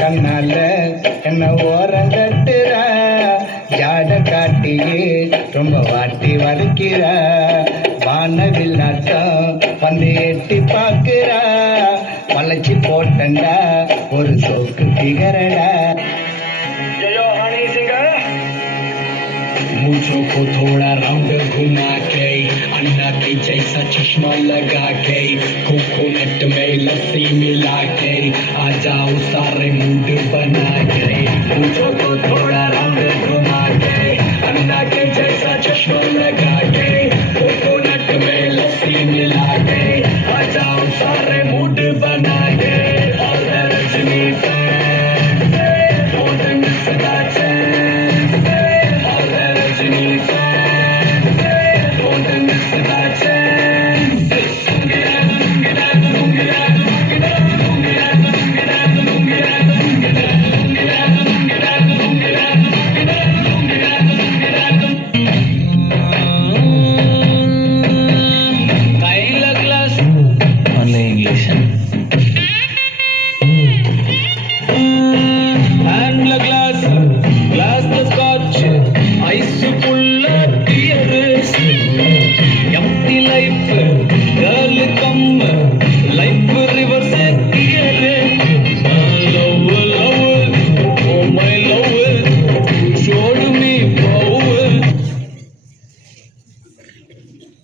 கண்ணால என்ன ஓரங்கட்டுற ஜாட காட்டியே ரொம்ப வாட்டி வதக்கிற வானவில்லாட்டம் வந்து எட்டி பார்க்கிற வளைச்சி போட்டண்டா ஒரு சோக்கு திகரடா मुझो को थोड़ा राउंड घुमा के अन्ना के जैसा चश्मा लगा के कोकोनट में लस्सी मिला के आ जाओ सारे मूड बना के मुझो को थोड़ा राउंड घुमा के अन्ना के जैसा चश्मा लगा के कोकोनट में लस्सी मिला के आ जाओ सारे मूड बना के और रजनी empty life